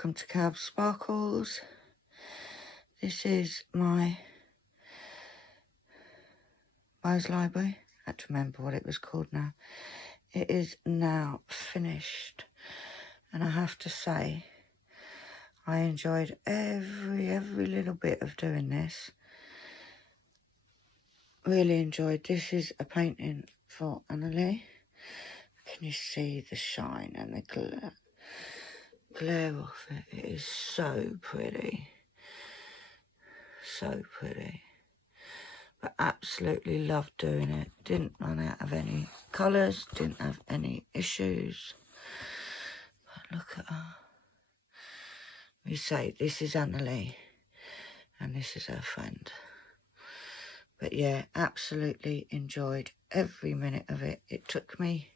welcome to KALBS Sparkles. This is my Rose Library. I had to remember what it was called now. It is now finished, and I have to say I enjoyed every little bit of doing this. Really enjoyed. This is a painting for Annalie. Can you see the shine and the glare off it? It is so pretty. So pretty. But absolutely loved doing it. Didn't run out of any colours. Didn't have any issues. But look at her. We say this is Annalie. And this is her friend. But yeah, absolutely enjoyed every minute of it. It took me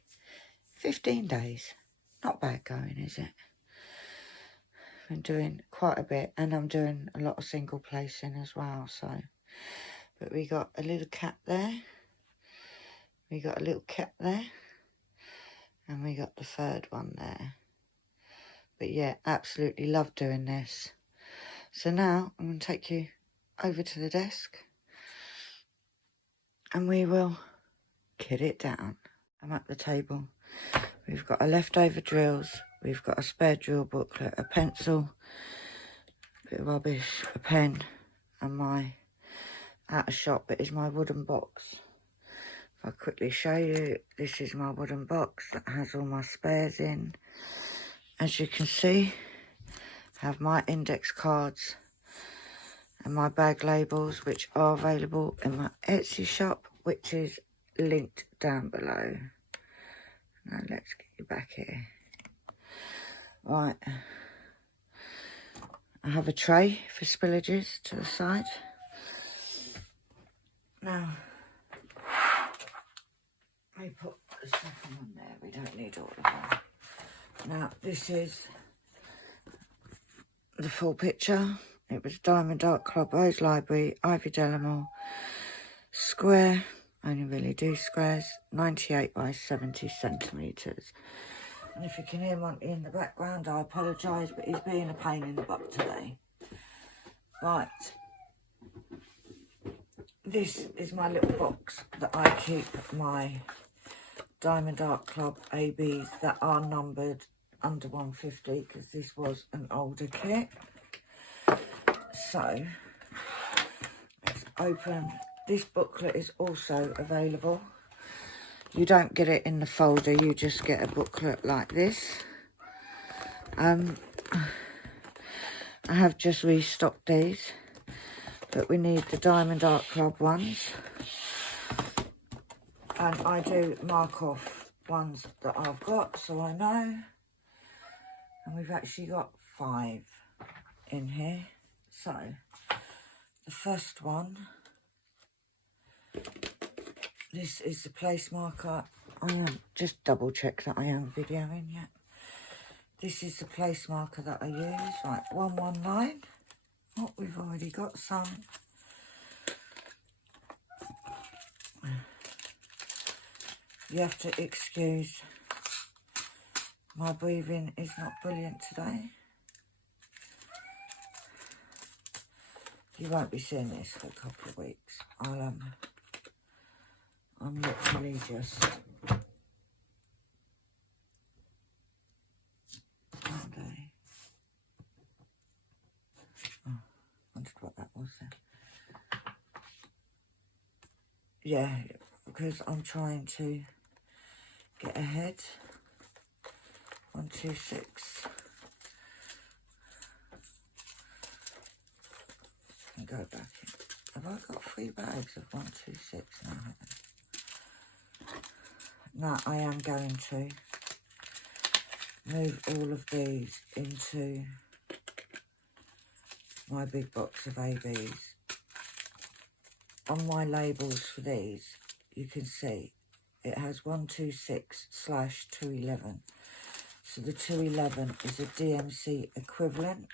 15 days. Not bad going, is it? Been doing quite a bit, and I'm doing a lot of single placing as well, so. But we got a little cat there. We got a little cat there. And we got the third one there. But yeah, absolutely love doing this. So now I'm going to take you over to the desk. And we will kit it down. I'm at the table. We've got our leftover drills. We've got a spare drill booklet, a pencil, a bit of rubbish, a pen, and my out of shop. It is my wooden box. If I quickly show you, this is my wooden box that has all my spares in. As you can see, I have my index cards and my bag labels, which are available in my Etsy shop, which is linked down below. Now let's get you back here. Right, I have a tray for spillages to the side. Now, let me put the second one there. We don't need all of them. Now, this is the full picture. It was Diamond Art Club, Rose Library, Ivy Delamore, square. I only really do squares, 98 by 70 centimetres. And if you can hear Monty in the background, I apologise, but he's being a pain in the butt today. Right. This is my little box that I keep my Diamond Art Club ABs that are numbered under 150, because this was an older kit. So, let's open. This booklet is also available. You don't get it in the folder, you just get a booklet like this. I have just restocked these, but we need the Diamond Art Club ones. And I do mark off ones that I've got, so I know. And we've actually got 5 in here. So, the first one, this is the place marker. I am just double check that I am videoing yet. This is the place marker that I use. Right, 119. Oh, we've already got some. You have to excuse my breathing is not brilliant today. You won't be seeing this for a couple of weeks. I'm literally just one day. Oh, wondered what that was then. Yeah, because I'm trying to get ahead. 126. And go back in. Have I got 3 bags of 126 now? Now I am going to move all of these into my big box of ABs. On my labels for these, you can see it has 126/211. So the 211 is a DMC equivalent.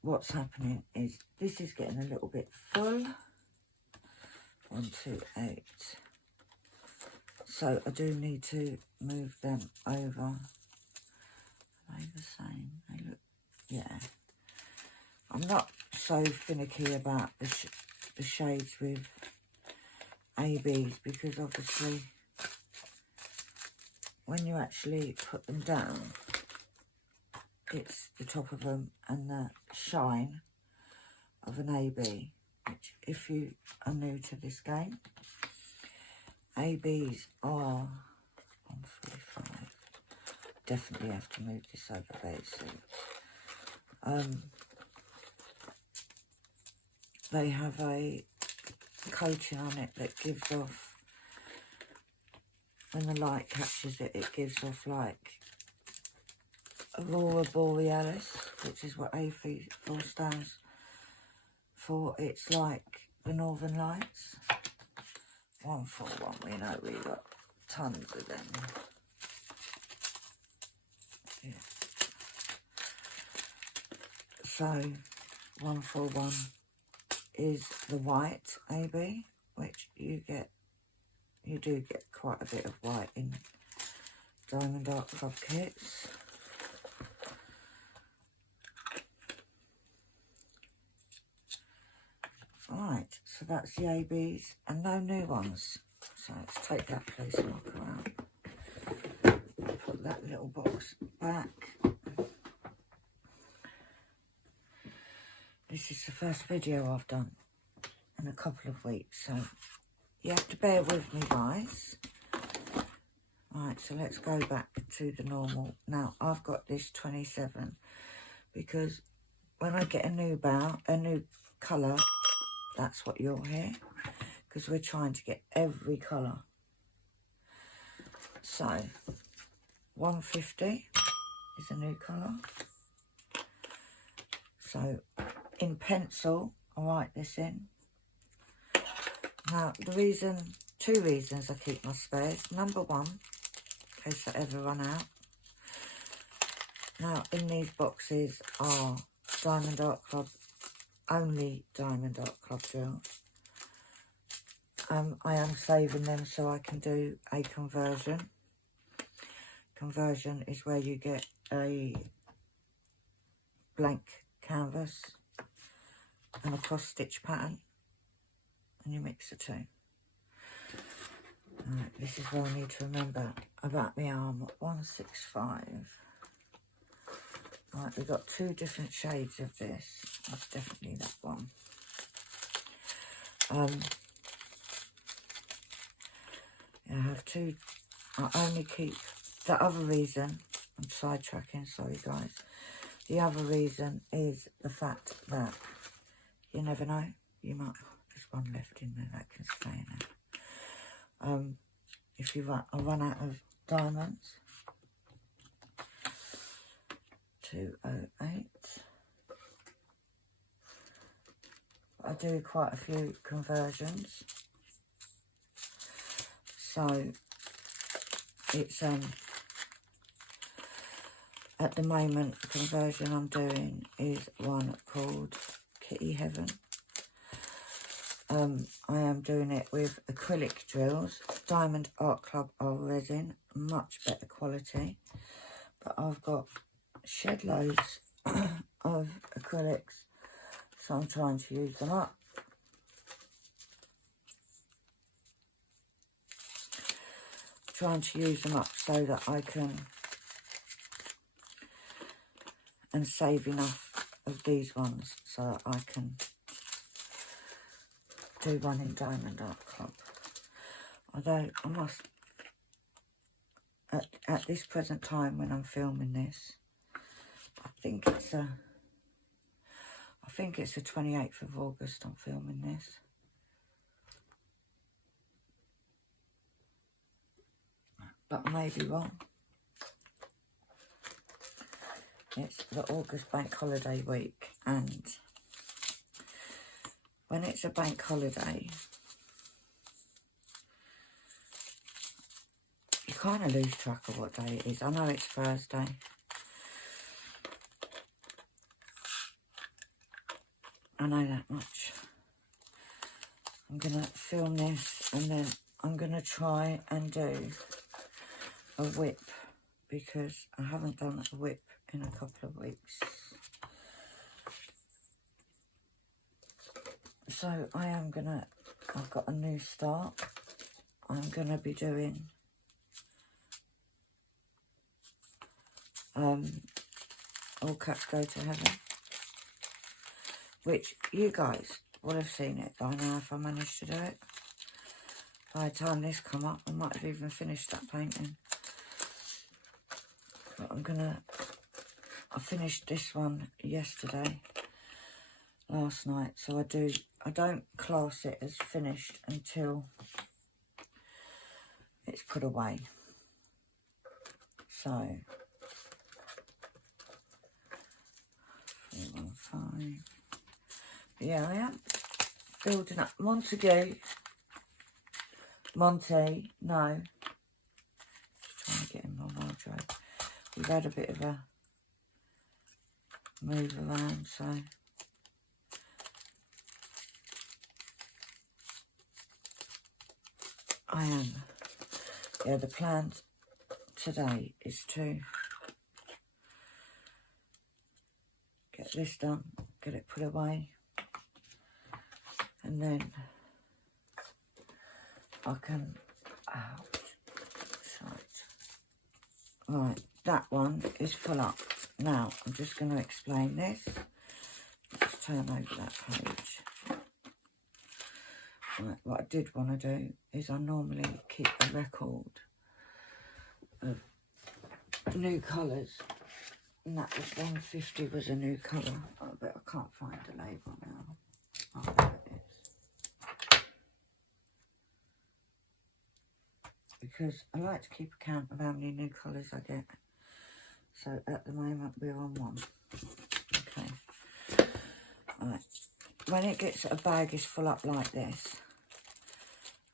What's happening is this is getting a little bit full. 128. So I do need to move them over Are they the same? They look, yeah. I'm not so finicky about the shades with ABs because obviously when you actually put them down, it's the top of them and the shine of an AB, which if you are new to this game, ABs are 145. Definitely have to move this over very soon. They have a coating on it that gives off, when the light catches it, it gives off like Aurora Borealis, which is what A4 stands for. It's like the Northern Lights. 141, we know we got tons of them. Yeah. So 141 is the white AB, which you do get quite a bit of white in Diamond Art Club kits. Right, so that's the ABs and no new ones. So let's take that place marker out. Put that little box back. This is the first video I've done in a couple of weeks, so you have to bear with me, guys. Right, so let's go back to the normal. Now, I've got this 27 because when I get a new colour, that's what you'll hear, because we're trying to get every colour. So, 150 is a new colour. So, in pencil, I'll write this in. Now, two reasons I keep my spares. Number one, in case I ever run out. Now, in these boxes are Diamond Art Club, only Diamond Art Club drills. I am saving them so I can do a conversion. Conversion is where you get a blank canvas and a cross stitch pattern and you mix the two. Right, this is where I need to remember about the arm. 165. Right, we've got two different shades of this. That's definitely that one. I have two. I only keep the other reason. I'm sidetracking, sorry guys. The other reason is the fact that you never know. You might. There's one left in there that can stay in there. If you run out of diamonds. 208. I do quite a few conversions, so it's at the moment the conversion I'm doing is one called Kitty Heaven. I am doing it with acrylic drills. Diamond Art Club are resin, much better quality, but I've got shed loads of acrylics, so I'm trying to use them up. Trying to use them up so that I can and save enough of these ones so that I can do one in Diamond Art Club. Although I must, at this present time when I'm filming this, I think it's the 28th of August I'm filming this. But I may be wrong. It's the August bank holiday week, and when it's a bank holiday, you kind of lose track of what day it is. I know it's Thursday. I know that much. I'm going to film this and then I'm going to try and do a whip, because I haven't done a whip in a couple of weeks. So I am gonna, I've got a new start. I'm gonna be doing All Cats Go to Heaven, which you guys will have seen it by now if I manage to do it. By the time this come up, I might have even finished that painting. But I finished this one yesterday, last night, so I don't class it as finished until it's put away. So 315. Yeah, I am building up Monty, no. Just trying to get in my wardrobe. We've had a bit of a move around, so I am. Yeah, the plan today is to get this done, get it put away, and then I can, right, that one is full up. Now, I'm just going to explain this. Let's turn over that page. Right, what I did want to do is I normally keep a record of new colours, and that was 150 was a new colour. Oh, but I can't find the label now. Oh, there it is. Because I like to keep account of how many new colours I get. So at the moment we're on one. Okay. Right. When it gets, a bag is full up like this,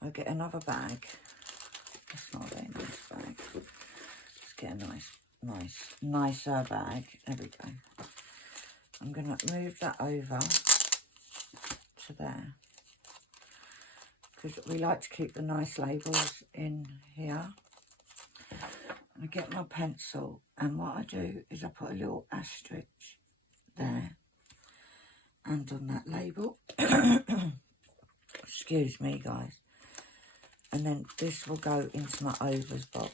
I get another bag. That's not a very nice bag. Let's get a nicer bag. There we go. I'm going to move that over to there, because we like to keep the nice labels in here. I get my pencil, and what I do is I put a little asterisk there and on that label. Excuse me, guys. And then this will go into my overs box,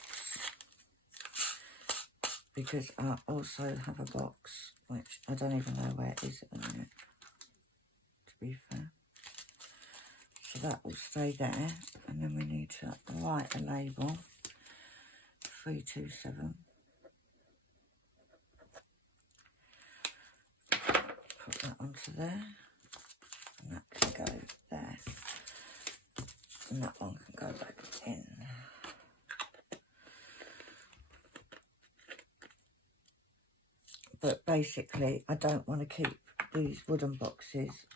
because I also have a box which I don't even know where it is at the minute, to be fair. So that will stay there, and then we need to write a label. 327. Put that onto there, and that can go there, and that one can go back in. But basically, I don't want to keep these wooden boxes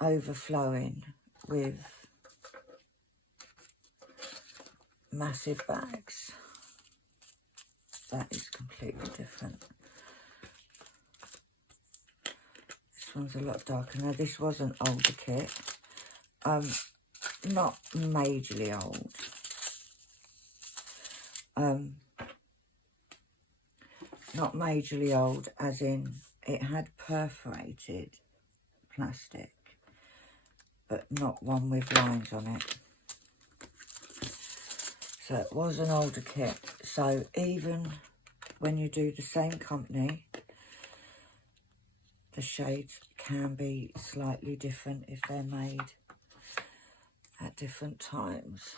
overflowing with massive bags. That is completely different. This one's a lot darker. Now, this was an older kit. Not majorly old. Not majorly old, as in it had perforated plastic, but not one with lines on it. So it was an older kit. So even when you do the same company, the shades can be slightly different if they're made at different times.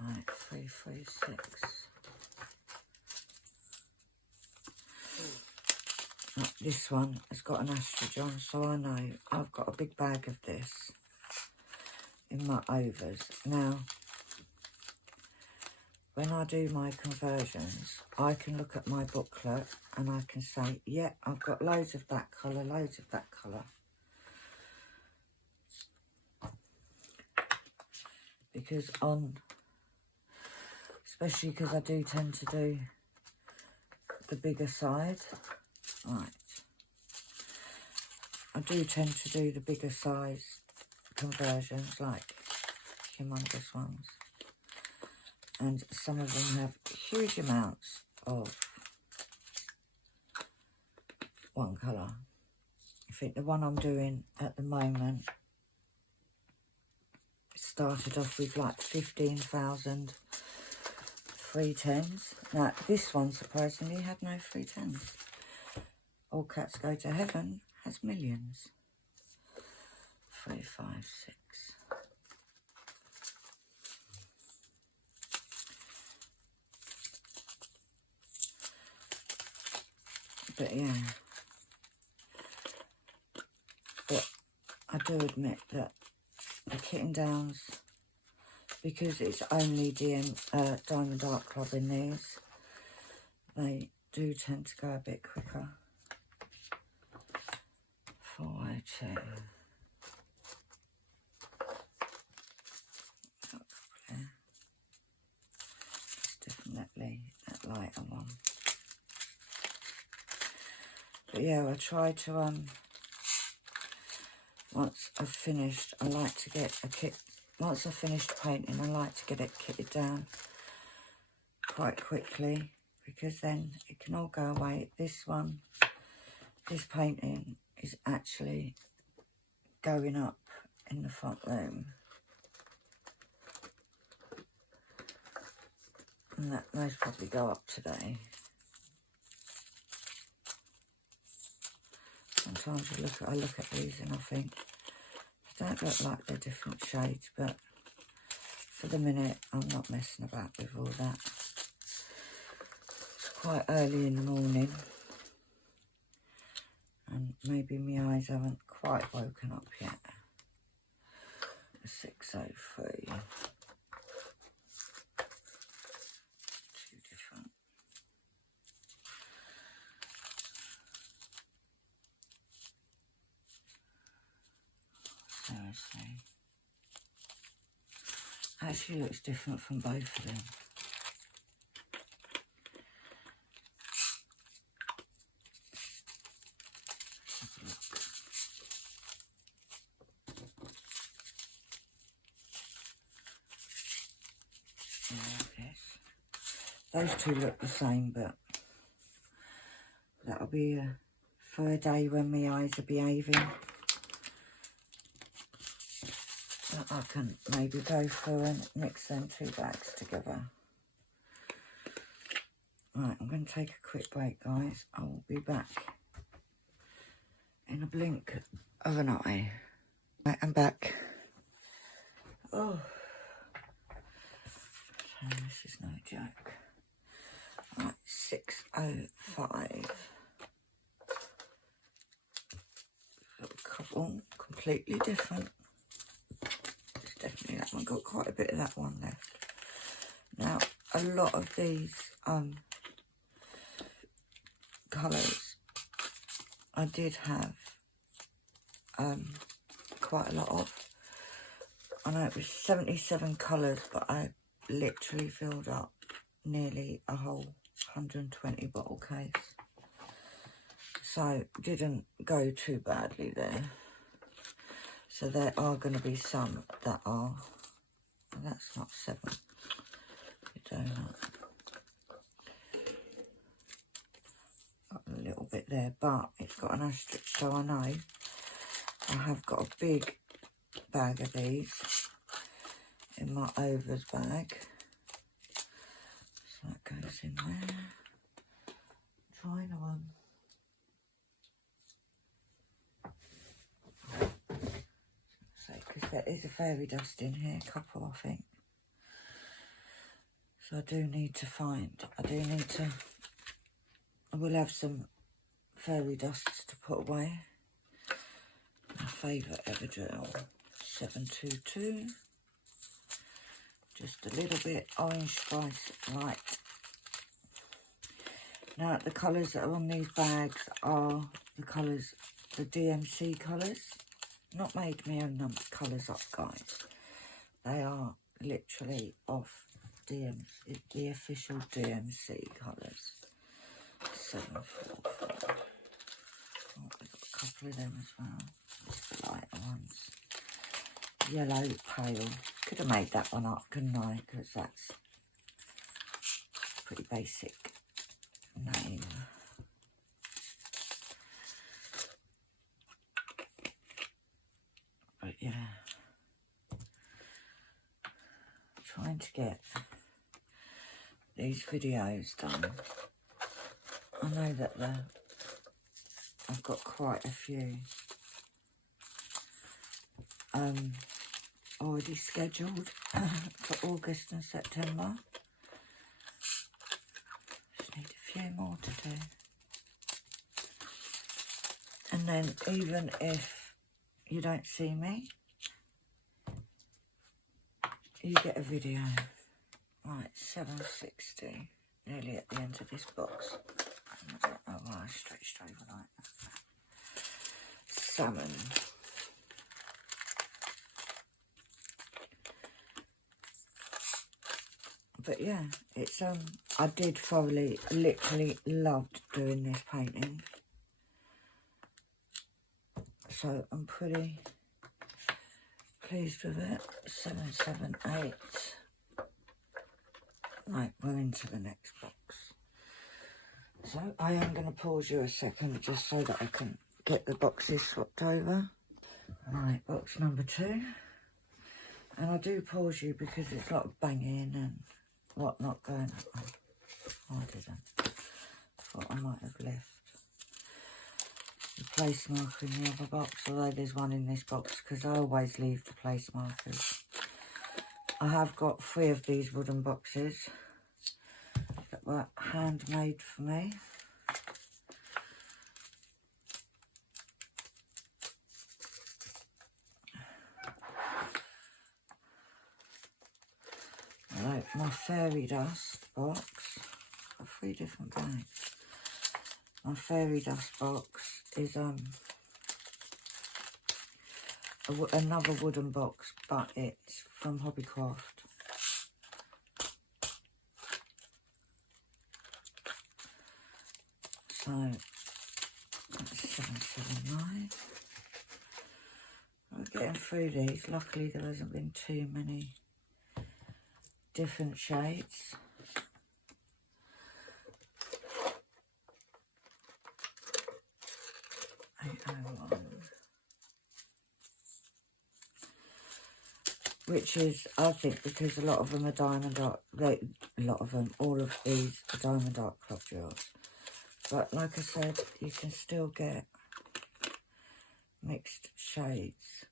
Right, 336. This one has got an asterisk on, so I know I've got a big bag of this in my overs. Now, when I do my conversions, I can look at my booklet and I can say, yeah, I've got loads of that colour, loads of that colour. Because especially because I do tend to do the bigger side. Right. I do tend to do the bigger size conversions, like humongous ones. and some of them have huge amounts of one colour. I think the one I'm doing at the moment started off with like 15,000 310s. Now this one surprisingly had no 310s. All Cats Go to Heaven has millions. 3, 5, 6. But yeah, but I do admit that the Kitten Downs, because it's only Diamond Art Club in these, they do tend to go a bit quicker. 402. It's definitely that lighter one. But yeah, I try to once I've finished, I like to get a kit. Once I've finished painting, I like to get it kitted down quite quickly, because then it can all go away. This painting is actually going up in the front room, and that those probably go up today. Sometimes I look at these and I think they don't look like they're different shades, but for the minute I'm not messing about with all that. It's quite early in the morning and maybe my eyes haven't quite woken up yet. 603. Two different. Seriously. Actually looks different from both of them. Those two look the same, but that'll be for a day when my eyes are behaving. So I can maybe go through and mix them two bags together. Right, I'm going to take a quick break, guys. I will be back in a blink of an eye. Right, I'm back. Oh, so this is no joke. Right, 605. A couple completely different. It's definitely that one. Got quite a bit of that one left. Now, a lot of these colours I did have quite a lot of. I know it was 77 colours, but I literally filled up nearly a whole 120 bottle case. So didn't go too badly there. So there are going to be some that are, that's not 7, you donut. Got a little bit there, but it's got an asterisk, so I know I have got a big bag of these in my overs bag. So that goes in there. Trying one. So, because there is a fairy dust in here, a couple I think. So I do need to I will have some fairy dusts to put away. My favourite Everdrill, 722. Just a little bit Orange Spice Light. Now the colours that are on these bags are the colours, the DMC colours. Not made me own colours up, guys. They are literally off DMC, the official DMC colours. 744. Oh, we've got a couple of them as well. Just the lighter ones. Yellow Pale. Could have made that one up, couldn't I? Because that's pretty basic name. But yeah, trying to get these videos done. I know that I've got quite a few already scheduled for August and September. Just need a few more to do. And then even if you don't see me, you get a video. Right, 760, nearly at the end of this box. I don't know why I stretched over like that. Salmon. But yeah, it's I did thoroughly, literally loved doing this painting. So I'm pretty pleased with it. 778. Right, we're into the next box. So I am going to pause you a second just so that I can get the boxes swapped over. Right, box number 2. And I do pause you because it's a lot of banging and whatnot going on. Oh, I didn't. Thought I might have left the place marker in the other box, although there's one in this box because I always leave the place markers. I have got 3 of these wooden boxes that were handmade for me. Right, my fairy dust box. I've got 3 different bags. My fairy dust box is another wooden box, but it's from Hobbycraft. So that's 779. We're getting through these. Luckily there hasn't been too many different shades. Which is, I think, because a lot of them are diamond art, all of these are diamond art club jewels. But like I said, you can still get mixed shades.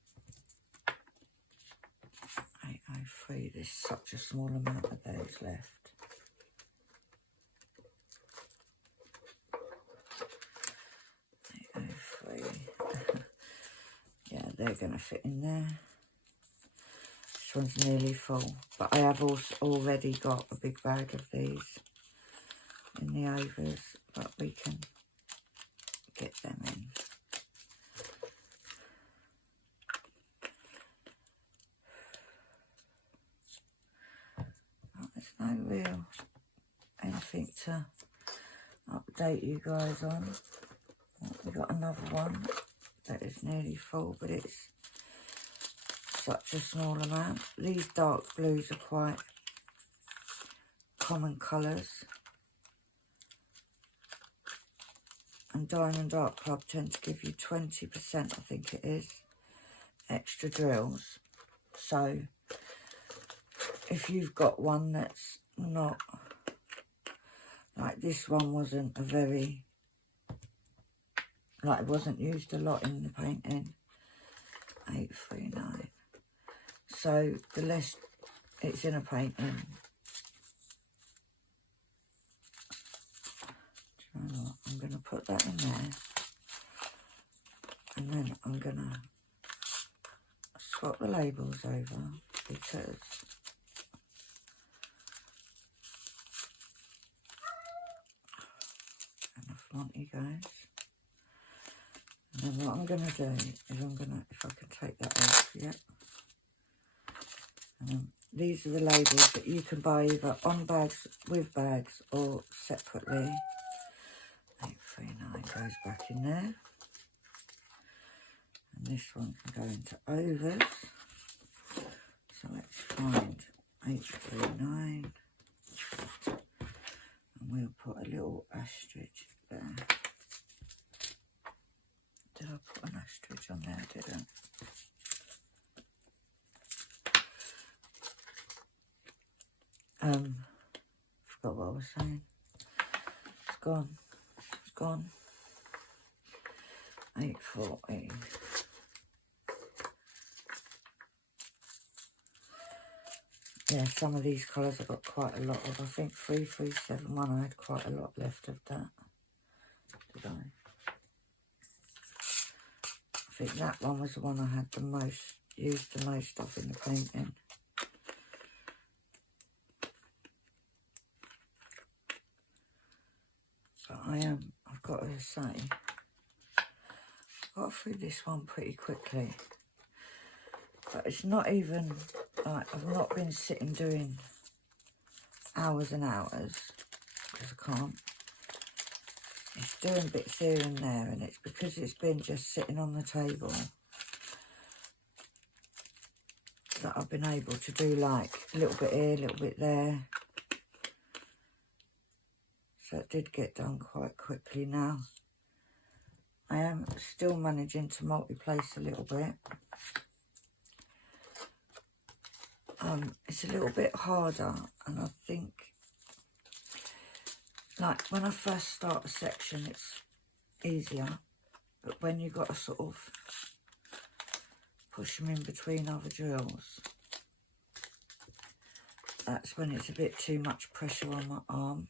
803, there's such a small amount of those left. 803. Yeah, they're going to fit in there. This one's nearly full, but I have also already got a big bag of these in the overs, but we can get them in. There's no real anything to update you guys on. We've got another one that is nearly full, but it's such a small amount. These dark blues are quite common colours, and Diamond Art Club tend to give you 20%, I think it is, extra drills. So if you've got one that's not, like this one wasn't a very, like it wasn't used a lot in the painting. 839. So the less it's in a painting, do you know what? I'm going to put that in there, and then I'm going to swap the labels over because enough Monty guys. And then what I'm going to do is I'm going to, if I can take that off, yeah. These are the labels that you can buy either on bags, with bags, or separately. 839 goes back in there. And this one can go into overs. So let's find 839. And we'll put a little ostrich there. Did I put an ostrich on there? I didn't. Forgot what I was saying. It's gone. It's gone. 840. Yeah, some of these colours I've got quite a lot of. I think 3371 I had quite a lot left of that. Did I? I think that one was the one I had the most, used the most of in the painting. But I've got to say, I got through this one pretty quickly. But it's not even, like, I've not been sitting doing hours and hours, because I can't. It's doing bits here and there, and it's because it's been just sitting on the table that I've been able to do, like, a little bit here, a little bit there. So it did get done quite quickly now. I am still managing to multi-place a little bit. It's a little bit harder, and I think, like, when I first start a section, it's easier, but when you've got to sort of push them in between other drills, that's when it's a bit too much pressure on my arm.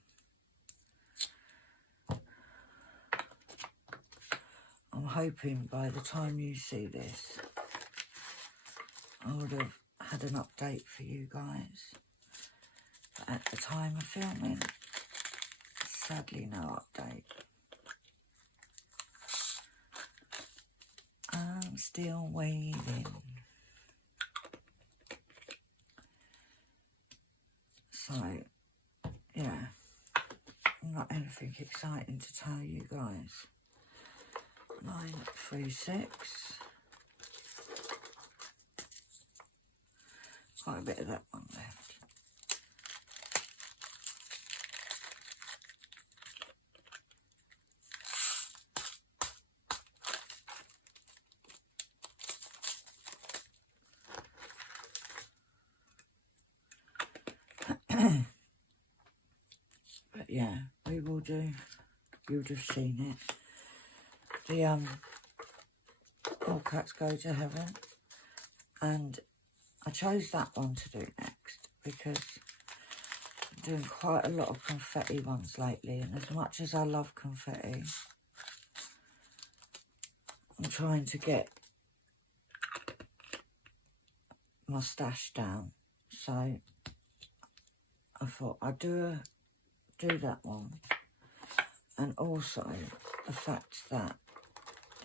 I'm hoping by the time you see this, I would have had an update for you guys. But at the time of filming, sadly no update. I'm still waiting. So, yeah, not anything exciting to tell you guys. 936. Quite a bit of that one left. But yeah, we will do. You'd have seen it. The All Cats Go to Heaven, and I chose that one to do next because I'm doing quite a lot of confetti ones lately, and as much as I love confetti, I'm trying to get my stash down. So I thought I'd do that one, and also the fact that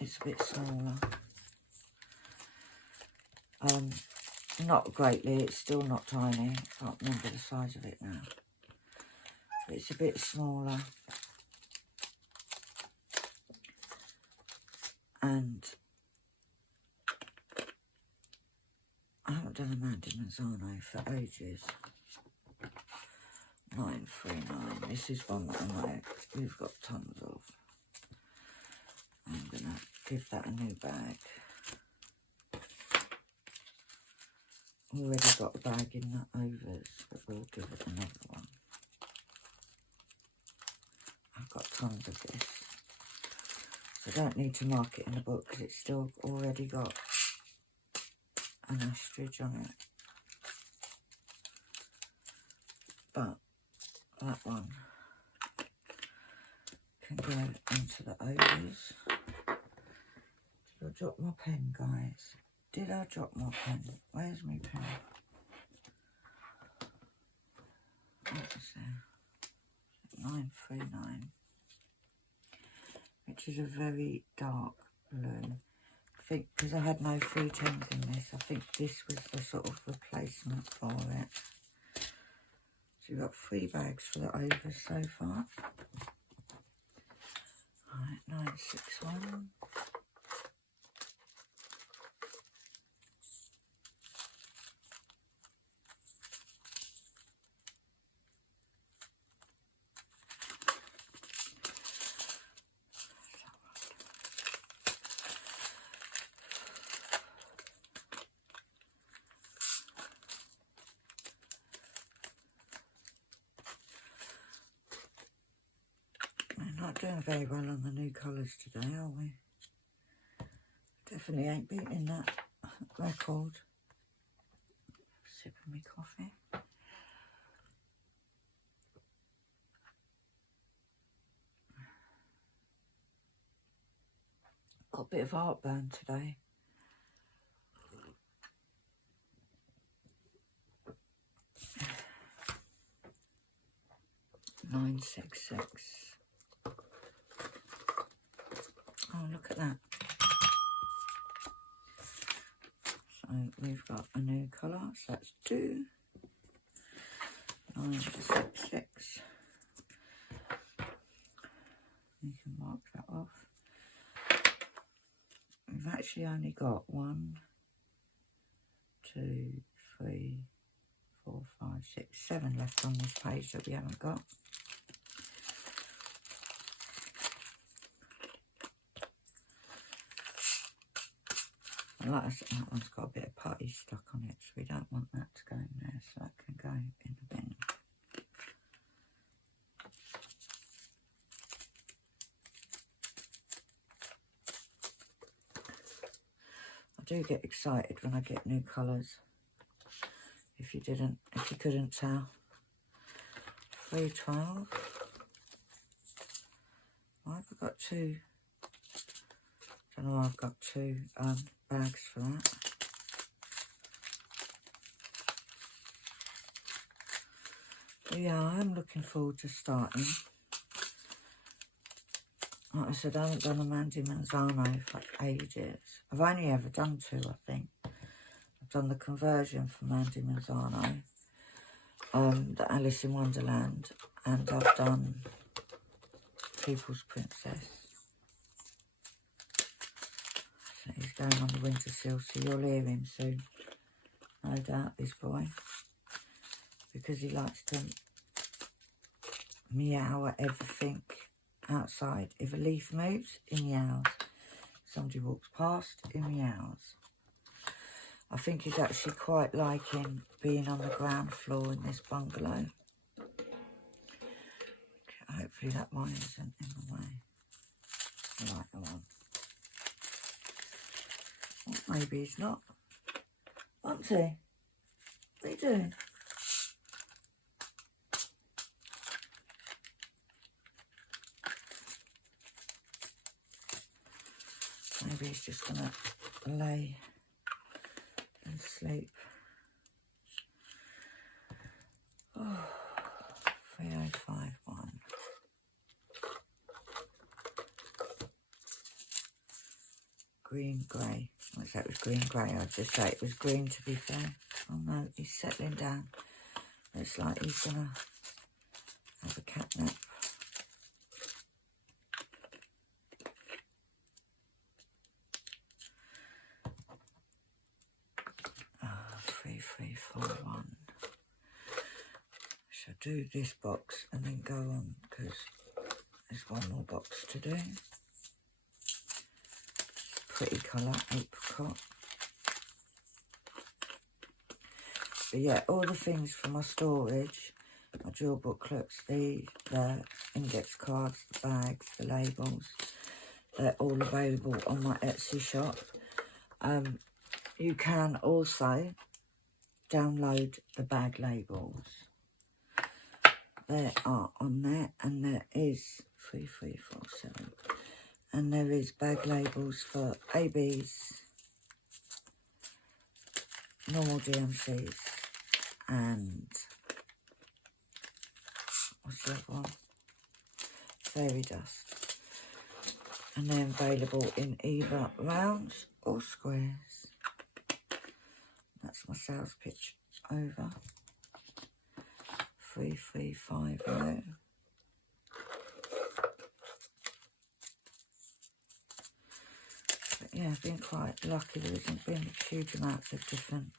it's a bit smaller. Not greatly, it's still not tiny. I can't remember the size of it now. But it's a bit smaller. And I haven't done a Mandy Manzano for ages. 939. This is one that I know we've got tons of. I'm going to give that a new bag. Already got a bag in the overs, but we'll give it another one. I've got tons of this. So I don't need to mark it in the book because it's still already got an ostrich on it. But that one can go into the overs. Did I drop my pen, guys? Did I drop my pen? Where's my pen? What is there? 939. Which is a very dark blue. I think because I had no 310s in this, I think this was the sort of replacement for it. So we've got 3 bags for the overs so far. Alright, 961. doing very well on the new colours today, are we? Definitely ain't beating that record. Sipping me coffee. Got a bit of heartburn today. $9.66. Oh, look at that. So we've got a new colour, so that's 2. 9.66. You can mark that off. We've actually only got 1, 2, 3, 4, 5, 6, 7 left on this page that we haven't got. And like I said, that one's got a bit of putty stuck on it, so we don't want that to go in there, so that can go in the bin. I do get excited when I get new colours. If you couldn't tell. 312. Why have I got 2? Don't know why I've got 2 bags for that. But yeah, I'm looking forward to starting. Like I said, I haven't done a Mandy Manzano for ages. I've only ever done 2, I think. I've done the conversion for Mandy Manzano, the Alice in Wonderland, and I've done People's Princess. So he's going on the windowsill, so you'll hear him soon. No doubt, this boy. Because he likes to meow at everything outside. If a leaf moves, he meows. Somebody walks past, he meows. I think he's actually quite liking being on the ground floor in this bungalow. Hopefully that wine isn't in the way. Right, go on. Well, maybe he's not. Auntie, what are you doing? Maybe he's just going to lay and sleep. Oh, 3051. Green grey. I said it was green grey. I'd just say it was green, to be fair. Oh no, he's settling down. Looks like he's going to have a cat nap. Oh, 3341. Shall do this box and then go on, because there's one more box to do. Pretty colour, apricot. But yeah, all the things for my storage, my drill booklets, the index cards, the bags, the labels, they're all available on my Etsy shop. You can also download the bag labels. They are on there, and there is 3347. And there is bag labels for ABs, normal DMCs, and what's the other one? Fairy dust. And they're available in either rounds or squares. That's my sales pitch over. 3350. Yeah, I've been quite lucky. There hasn't been huge amounts of different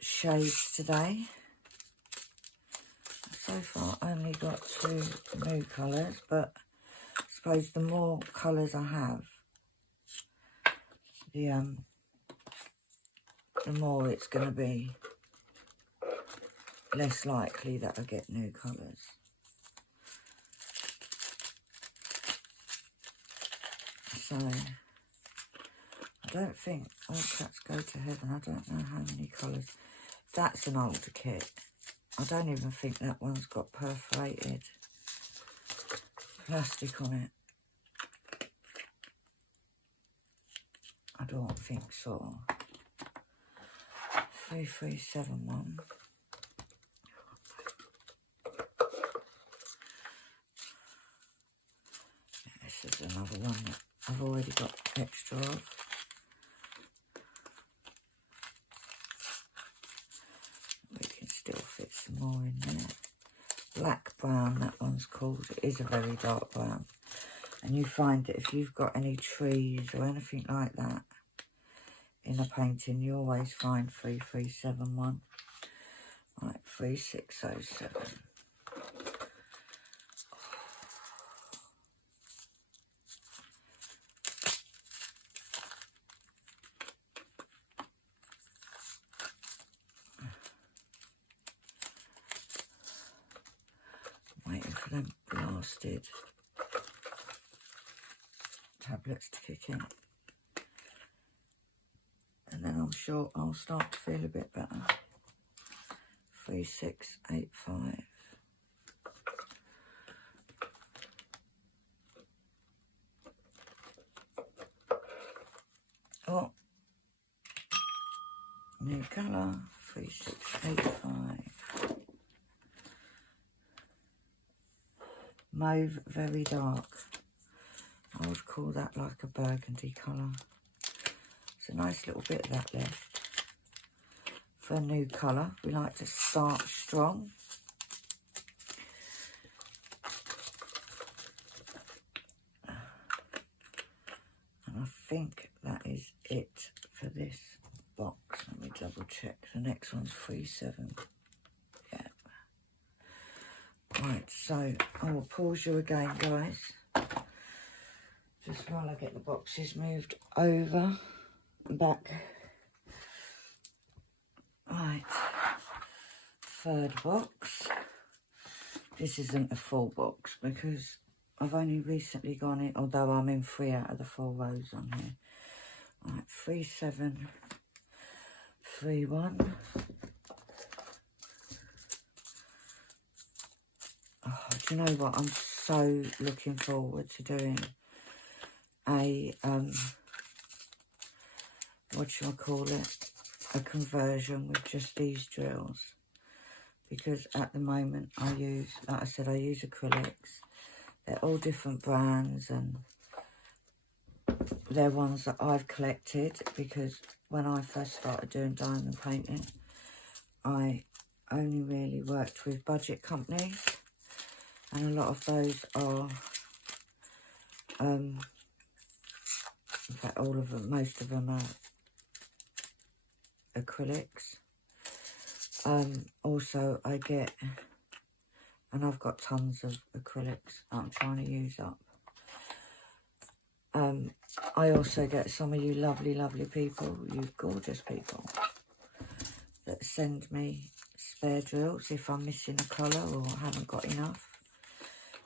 shades today. So far, I only got 2 new colours, but I suppose the more colours I have, the more it's going to be less likely that I get new colours. So, I don't think All Cats Go to Heaven. I don't know how many colours. That's an older kit. I don't even think that one's got perforated plastic on it. I don't think so. 3371. This is another one that I've already got extra of. We can still fit some more in there. Black brown, that one's called. It is a very dark brown. And you find that if you've got any trees or anything like that in a painting, you always find 3371. Right, 3607. Waiting for them blasted tablets to kick in. And then I'm sure I'll start to feel a bit better. 3685. Oh, new colour, 3685. Mauve, very dark. I would call that like a burgundy colour. It's a nice little bit of that left. For a new colour, we like to start strong. And I think that is it for this box. Let me double check. The next one's 37. Yeah. Right, so I will pause you again, guys. Just while I get the boxes moved over and back. Right, third box. This isn't a full box because I've only recently gone in, although I'm in 3 out of the 4 rows on here. Right, 3731. Oh, do you know what? I'm so looking forward to doing a, a conversion with just these drills. Because at the moment I use, like I said, I use acrylics. They're all different brands and they're ones that I've collected because when I first started doing diamond painting, I only really worked with budget companies. And a lot of those are, in fact all of them, most of them are acrylics. Also I get, and I've got tons of acrylics that I'm trying to use up. I also get some of you lovely, lovely people, you gorgeous people, that send me spare drills if I'm missing a colour or haven't got enough.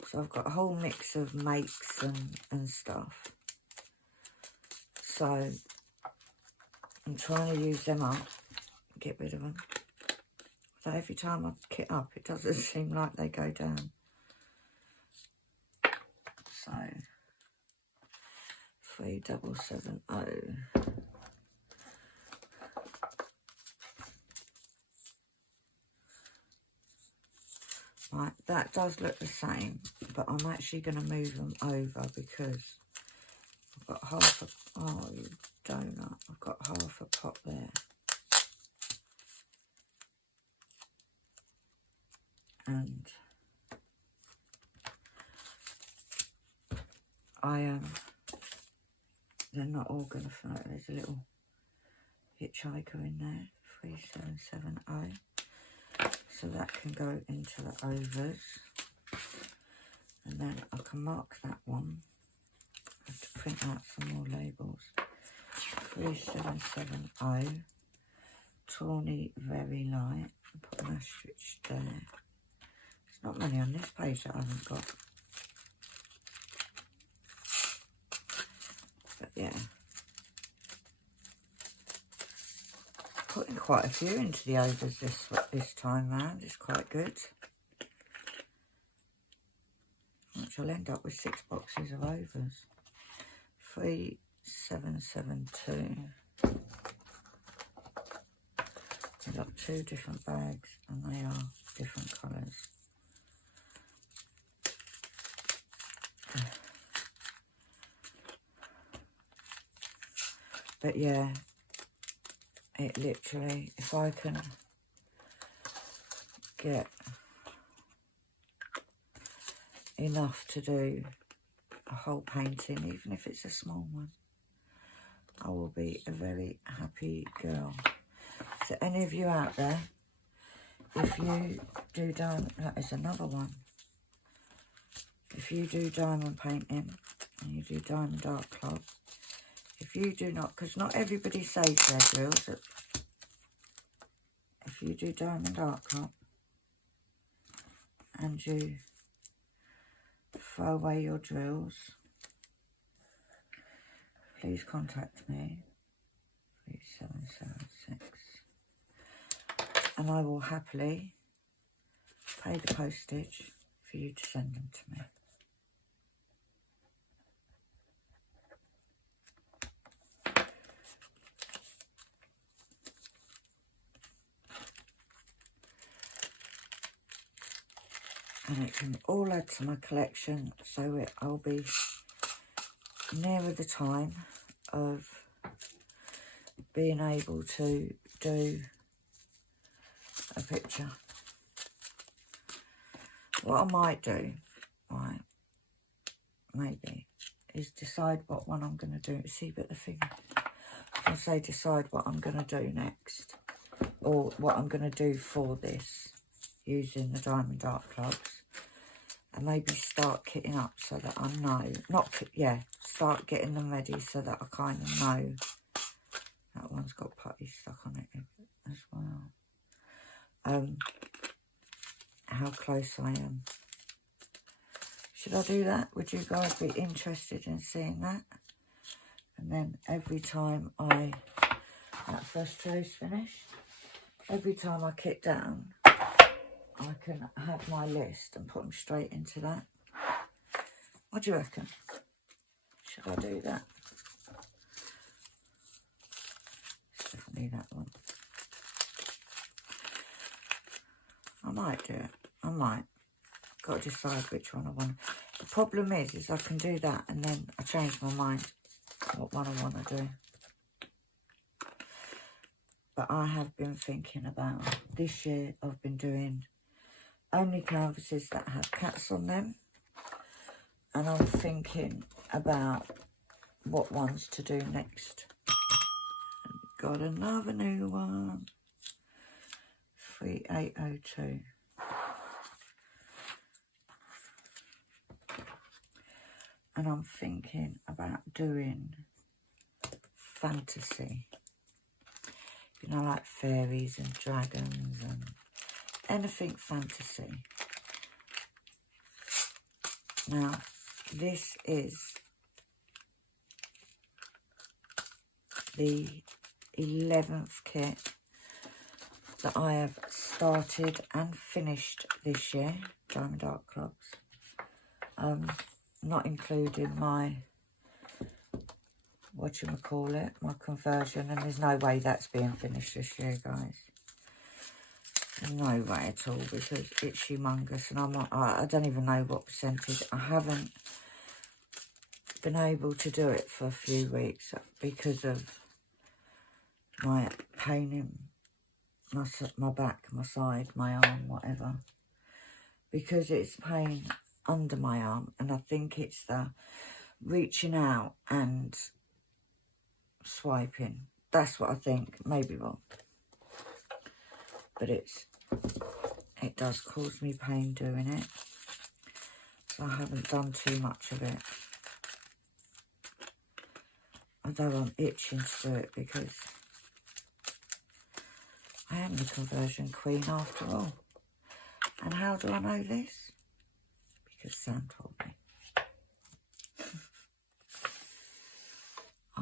So I've got a whole mix of makes and stuff. So I'm trying to use them up, get rid of them. So every time I kit up, it doesn't seem like they go down. So 3770. Right, that does look the same, but I'm actually going to move them over because I've got half a, oh you donut, I've got half a pot there. And they're not all going to float. There's a little hitchhiker in there, 3770. So that can go into the overs. And then I can mark that one. I have to print out some more labels. 3770. Tawny, very light. Put an asterisk there. There's not many on this page that I haven't got. yeah, putting quite a few into the overs this time round. It's quite good. Which I'll end up with 6 boxes of overs. 3772. I've got 2 different bags and they are different colours. But yeah, it literally, if I can get enough to do a whole painting, even if it's a small one, I will be a very happy girl. So any of you out there, if you do diamond, that is another one. If you do diamond painting and you do diamond art club, if you do not, because not everybody saves their drills. If you do diamond art club and you throw away your drills, please contact me, 3776, and I will happily pay the postage for you to send them to me. And it can all add to my collection, so I'll be nearer the time of being able to do a picture. What I might do, right, maybe, is decide what one I'm going to do. See, but the thing, I say decide what I'm going to do next, or what I'm going to do for this, using the diamond art clubs. And maybe start kitting up so that I know, start getting them ready so that I kind of know. That one's got putty stuck on it as well. How close I am. Should I do that? Would you guys be interested in seeing that? And then every time that first trow's finished, every time I kit down, I can have my list and put them straight into that. What do you reckon? Should I do that? It's definitely that one. I might do it. I might. Got to decide which one I want. The problem is I can do that and then I change my mind what one I want to do. But I have been thinking about, this year I've been doing only canvases that have cats on them, and I'm thinking about what ones to do next. Got another new one, 3802, and I'm thinking about doing fantasy, you know, like fairies and dragons and anything fantasy. Now, this is the 11th kit that I have started and finished this year, Diamond Art Clubs. Not including my, my conversion, and there's no way that's being finished this year, guys. No way at all, because it's humongous, and I don't even know what percentage. I haven't been able to do it for a few weeks because of my pain in my back, my side, my arm, whatever. Because it's pain under my arm, and I think it's the reaching out and swiping. That's what I think. Maybe wrong, but it does cause me pain doing it, so I haven't done too much of it, although I'm itching to do it because I am the conversion queen after all. And how do I know this? Because Sam told me.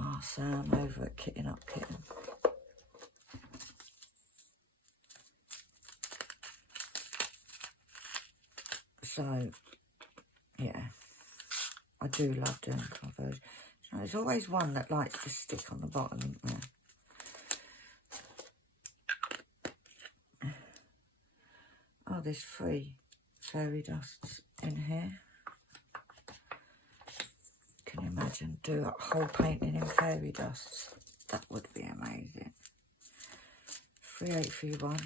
Ah, Sam over at Kitting Up Kitten. So, yeah, I do love doing conversion. There's always one that likes to stick on the bottom, isn't there? Oh, there's 3 fairy dusts in here. Can you imagine? Do a whole painting in fairy dusts. That would be amazing. 3831.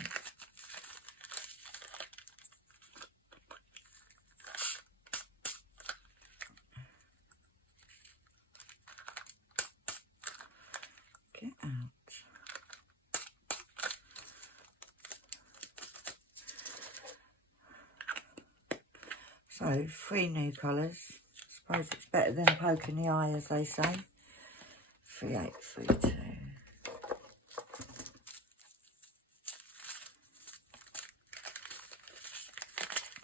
Get out. So, 3 new colours. I suppose it's better than poking the eye, as they say. 3832.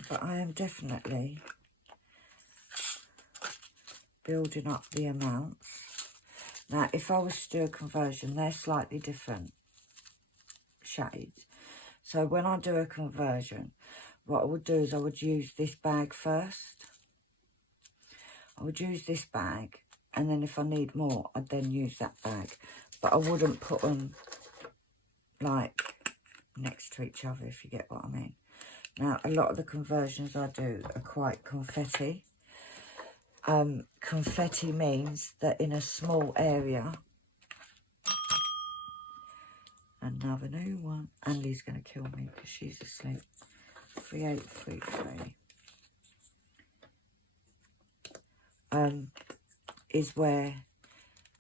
But I am definitely building up the amounts. Now, if I was to do a conversion, they're slightly different shades. So when I do a conversion, what I would do is I would use this bag first. I would use this bag, and then if I need more, I'd then use that bag. But I wouldn't put them, like, next to each other, if you get what I mean. Now, a lot of the conversions I do are quite confetti. Confetti means that in a small area... Another new one. Andy's going to kill me because she's asleep. 3833. Is where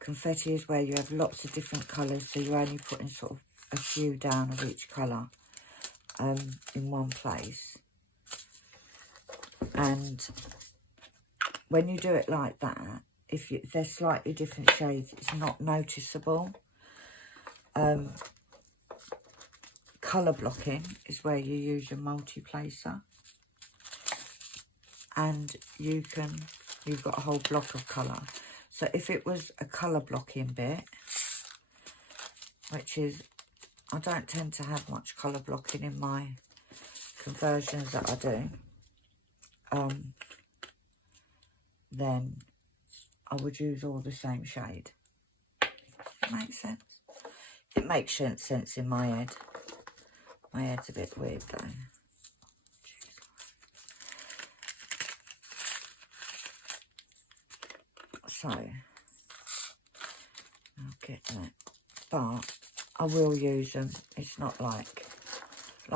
confetti is where you have lots of different colours, so you're only putting sort of a few down of each colour in one place. And when you do it like that, if they're slightly different shades, it's not noticeable. Colour blocking is where you use your multi-placer, and you've got a whole block of colour. So if it was a colour blocking bit, which is, I don't tend to have much colour blocking in my conversions that I do, then I would use all the same shade. Does that make sense? It makes sense in my head. My head's a bit weird though. So, I'll get that. But I will use them. It's not like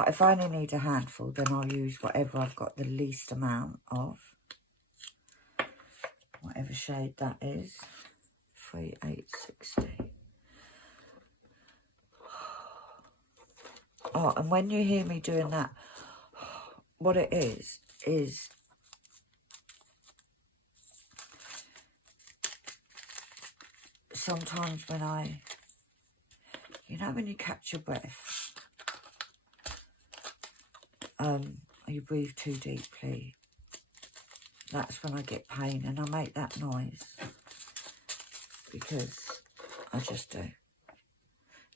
if I only need a handful, then I'll use whatever I've got the least amount of. Whatever shade that is. 3860. Oh, and when you hear me doing that, what it is sometimes when you know when you catch your breath, or you breathe too deeply, that's when I get pain, and I make that noise because I just do.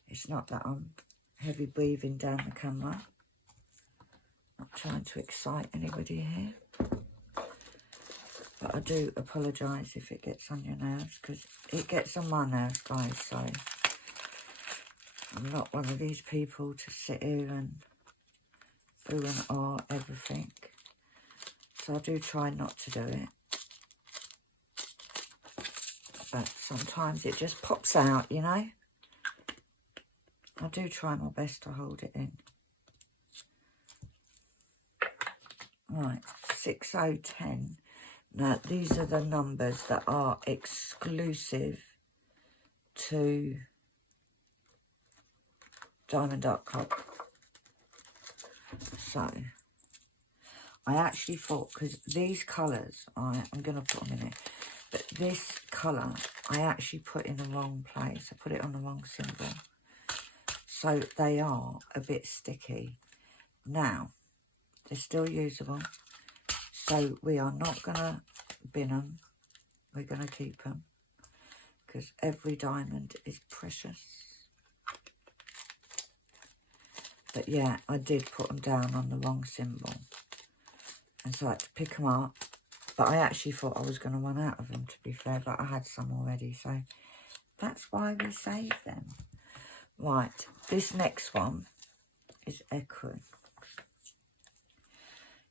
It's not that I'm heavy breathing down the camera. Not trying to excite anybody here. But I do apologise if it gets on your nerves, because it gets on my nerves, guys. So I'm not one of these people to sit here and boo and ah everything. So I do try not to do it. But sometimes it just pops out, you know. I do try my best to hold it in. Right, 6010. Now, these are the numbers that are exclusive to Diamond Dark Club. So, I actually thought, because these colours, I'm going to put them in it, but this colour, I actually put in the wrong place. I put it on the wrong symbol. So they are a bit sticky. Now, they're still usable. So we are not going to bin them. We're going to keep them. because every diamond is precious. But yeah, I did put them down on the wrong symbol. And so I had to pick them up. But I actually thought I was going to run out of them, to be fair. But I had some already, so that's why we saved them. Right, this next one is ecru.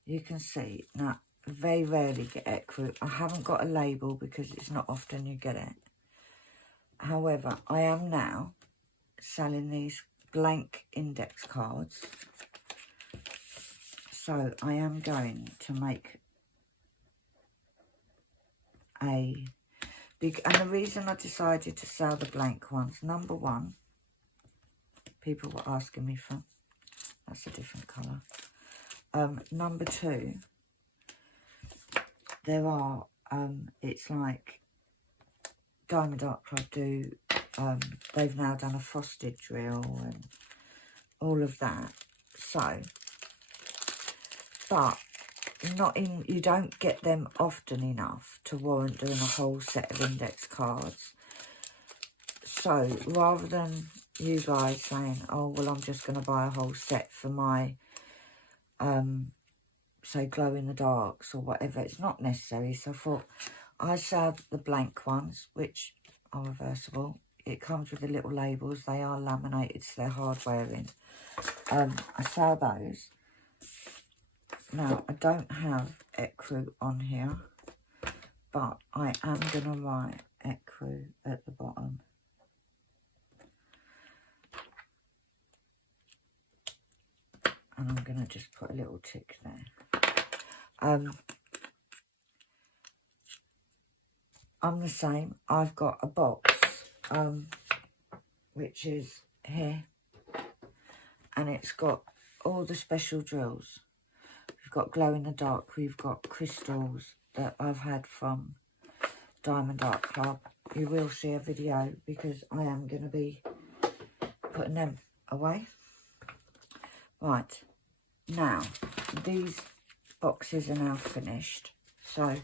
You can see, now, very rarely get ecru. I haven't got a label because it's not often you get it. However, I am now selling these blank index cards. So I am going to make a big, and the reason I decided to sell the blank ones, number one, people were asking me for, that's a different colour. Number two, there are, it's like Diamond Art Club do, they've now done a frosted drill and all of that. So, but not in, you don't get them often enough to warrant doing a whole set of index cards. So rather than you guys saying, oh, well, I'm just going to buy a whole set for my, say, glow in the darks or whatever, it's not necessary. So I thought I sell the blank ones, which are reversible. It comes with the little labels. They are laminated, so they're hard wearing. I sell those. Now, I don't have ecru on here, but I am going to write ecru at the bottom. And I'm going to just put a little tick there. I'm the same. I've got a box, which is here. And it's got all the special drills. We've got glow in the dark. We've got crystals that I've had from Diamond Art Club. You will see a video because I am going to be putting them away. Right, now these boxes are now finished. So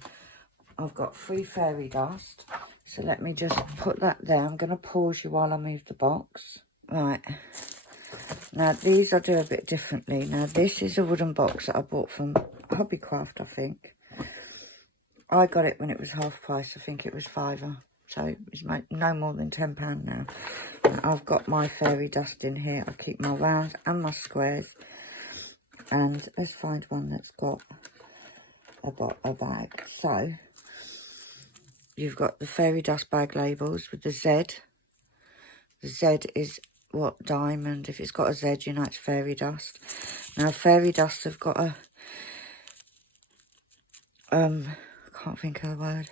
I've got 3 fairy dust. So let me just put that there. I'm going to pause you while I move the box. Right. Now, these I do a bit differently. Now, this is a wooden box that I bought from Hobbycraft, I think. I got it when it was half price. I think it was £5. So, it's no more than £10 now. And I've got my fairy dust in here. I keep my rounds and my squares. And let's find one that's got a bag. So, you've got the fairy dust bag labels with the Z. The Z is what diamond. If it's got a Z, you know it's fairy dust. Now, fairy dust have got a, I can't think of the word.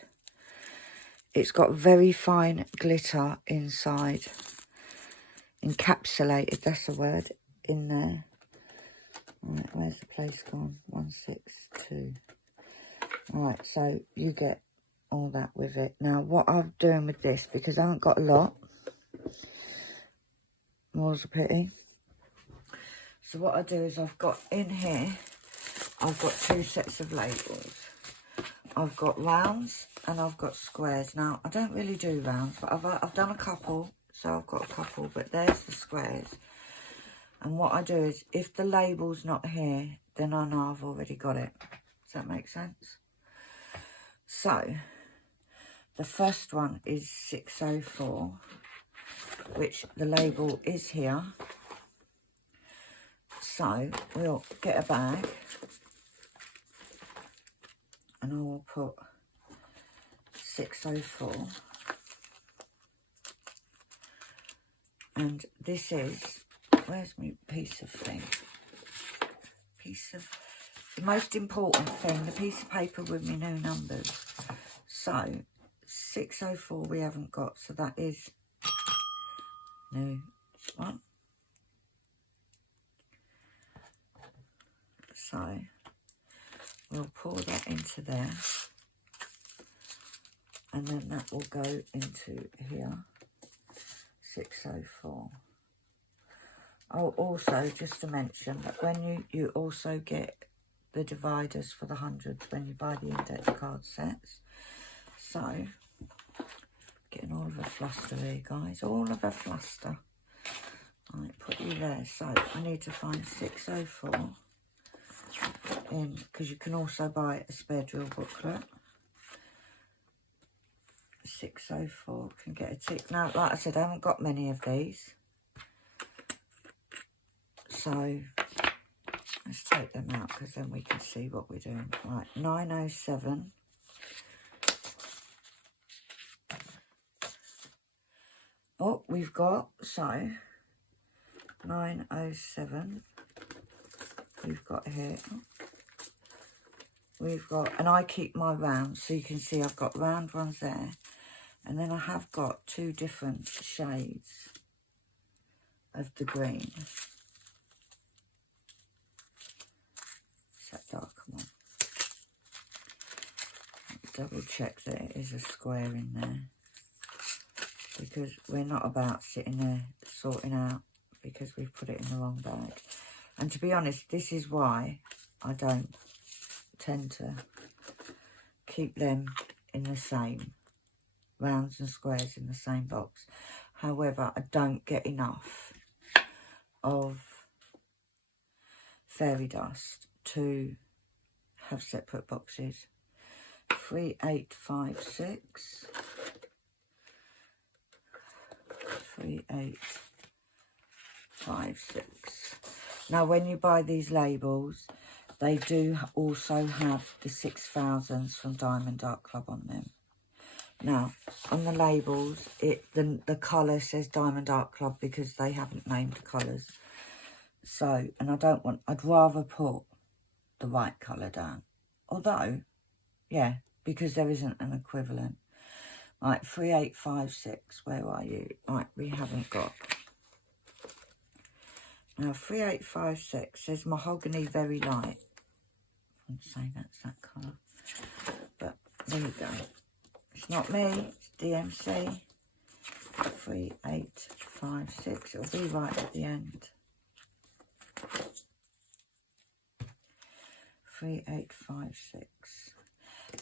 It's got very fine glitter inside. Encapsulated, that's the word, in there. Right, where's the place gone? 162. Right, so you get all that with it. Now, what I'm doing with this, because I haven't got a lot, more's a pity. So what I do is I've got in here, I've got 2 sets of labels. I've got rounds and I've got squares. Now, I don't really do rounds, but I've done a couple, so I've got a couple, but there's the squares. And what I do is, if the label's not here, then I know I've already got it. Does that make sense? So, the first one is 604, which the label is here. So, we'll get a bag. And I will put 604. And this is, where's my piece of thing? The most important thing, the piece of paper with my new numbers. So, 604 we haven't got, so that is new one. So, we'll pour that into there. And then that will go into here. 604. Oh, also, just to mention that when you also get the dividers for the hundreds when you buy the index card sets. So, getting all of a fluster here, guys. All of a fluster. Right, put you there. So I need to find 604 in, because you can also buy a spare drill booklet. 604 can get a tick. Now, like I said, I haven't got many of these. So let's take them out, because then we can see what we're doing. Right, 907. Oh, we've got, so 907. We've got here. We've got, and I keep my rounds, so you can see I've got round ones there. And then I have got 2 different shades of the green. Is that dark one? Double check there is a square in there, because we're not about sitting there sorting out because we've put it in the wrong bag. And to be honest, this is why I don't tend to keep them in the same, rounds and squares in the same box. However, I don't get enough of fairy dust to have separate boxes. 3856. 3856. Now, when you buy these labels, they do also have the 6000s from Diamond Art Club on them. Now, on the labels, the colour says Diamond Art Club because they haven't named the colours. So, and I'd rather put the right colour down. Although, yeah, because there isn't an equivalent. Right, 3856, where are you? Right, we haven't got. Now, 3856 says Mahogany Very Light. I'm saying that's that colour. But there you go. It's not me, it's DMC. 3856, it'll be right at the end. 3856.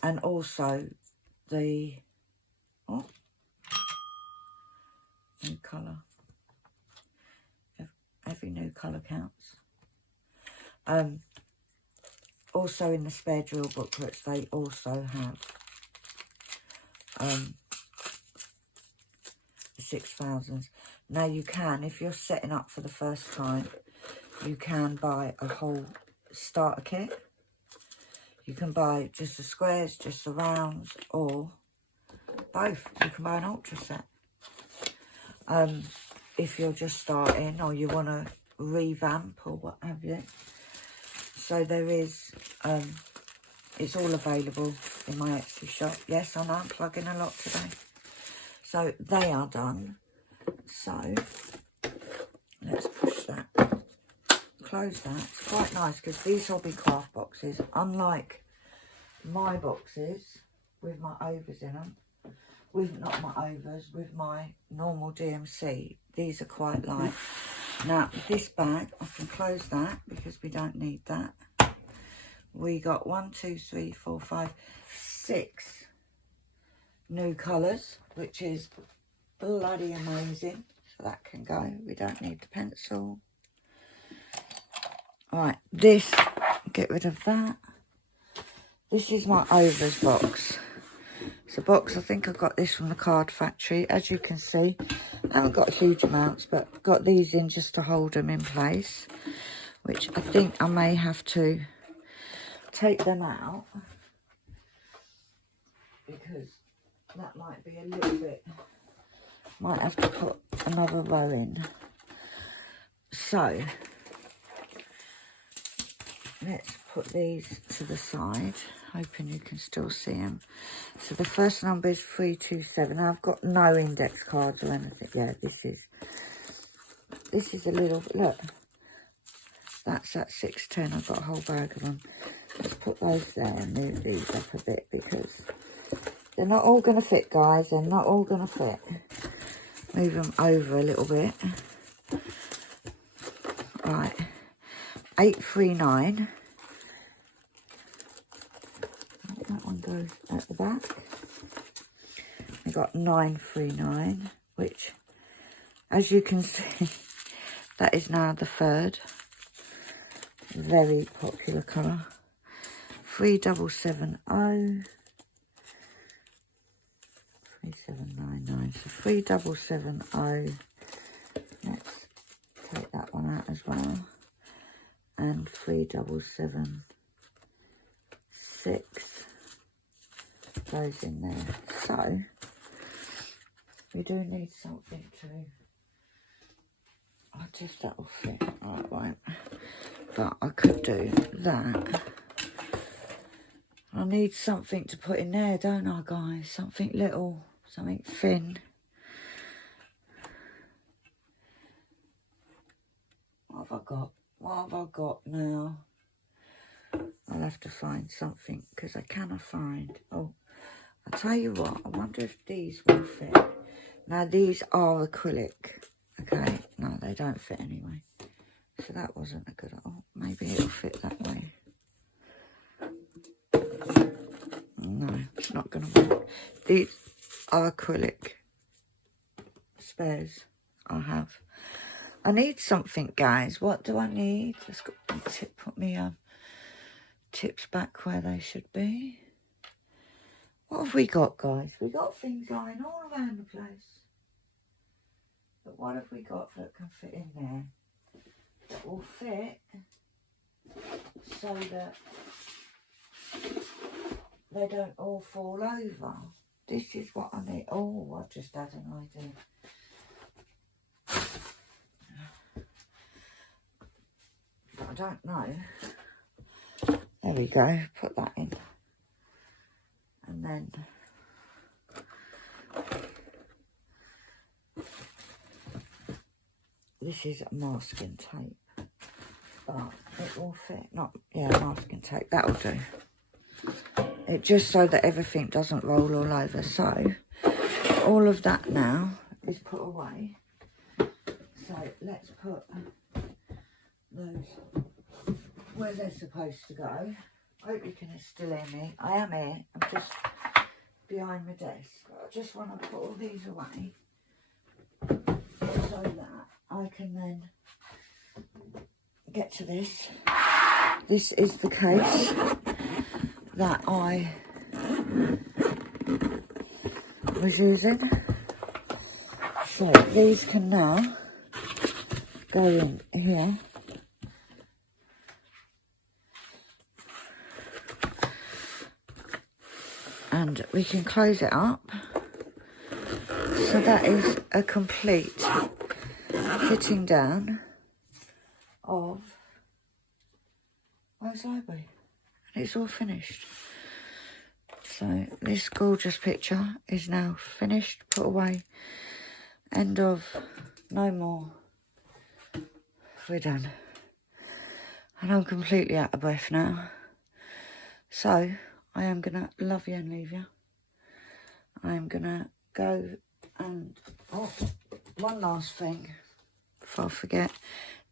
And also the, oh, new colour. Every new colour counts. Also in the spare drill booklets, they also have the 6000s. Now you can, if you're setting up for the first time, you can buy a whole starter kit. You can buy just the squares, just the rounds, or both. You can buy an ultra set. If you're just starting or you want to revamp or what have you. So there is, it's all available in my Etsy shop. Yes, I know I'm plugging a lot today. So they are done. So let's push that. Close that. It's quite nice because these will be craft boxes. Unlike my boxes with my overs in them. Not my overs, with my normal DMC. These are quite light. Now, this bag, I can close that because we don't need that. We got 1, 2, 3, 4, 5, 6 new colours, which is bloody amazing. So that can go. We don't need the pencil. Right, this, get rid of that. This is my overs box. It's a box, I think I got this from the Card Factory. As you can see, I haven't got huge amounts, but got these in just to hold them in place, which I think I may have to take them out because that might be a little bit, might have to put another row in. So let's put these to the side, hoping you can still see them. So the first number is 327. I've got no index cards or anything. Yeah, this is a little, look, that's at 610. I've got a whole bag of them. Let's put those there and move these up a bit because they're not all going to fit, guys. They're not all going to fit. Move them over a little bit. Right. 839. That one goes at the back. we got 939, which, as you can see, that is now the third. Very popular colour. 3770. 3799. So 3770. Let's take that one out as well. And 3776 goes in there. So we do need something to, I just, that will fit. Oh, it won't. But I could do that. I need something to put in there, don't I, guys? Something little, something thin. What have I got? What have I got now? I'll have to find something, because I cannot find. Oh, I'll tell you what, I wonder if these will fit. Now, these are acrylic, okay? No, they don't fit anyway. So that wasn't a good, oh, maybe it'll fit that way. No, it's not going to work. These are acrylic spares I have. I need something, guys. What do I need? Let's go, put me tips back where they should be. What have we got, guys? We got things lying all around the place. But what have we got that can fit in there? That will fit so that they don't all fall over. This is what I need. Oh, I just had an idea. I don't know. There we go. Put that in. And then this is masking tape. But it will fit. Not, yeah, masking tape. That'll do. It just so that everything doesn't roll all over. So all of that now is put away. So let's put those where they're supposed to go. I hope you can still hear me. I am here. I'm just behind my desk. I just want to put all these away so that I can then get to this. This is the case that I was using. So these can now go in here. And we can close it up. So that is a complete fitting down of Where's Library. And it's all finished. So this gorgeous picture is now finished, put away. End of, no more. We're done. And I'm completely out of breath now. So I am going to love you and leave you. I am going to go and... Oh, one last thing before I forget.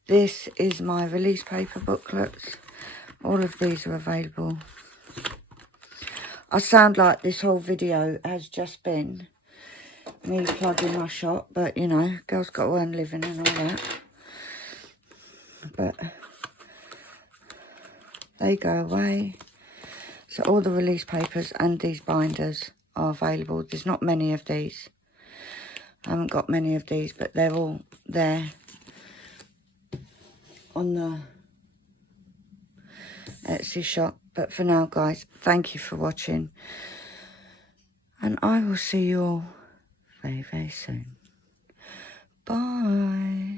This is my release paper booklets. All of these are available. I sound like this whole video has just been me plugging my shop. But, you know, girls got to earn a living and all that. But they go away. So all the release papers and these binders are available. There's not many of these. I haven't got many of these, but they're all there on the Etsy shop. But for now, guys, thank you for watching. And I will see you all very, very soon. Bye.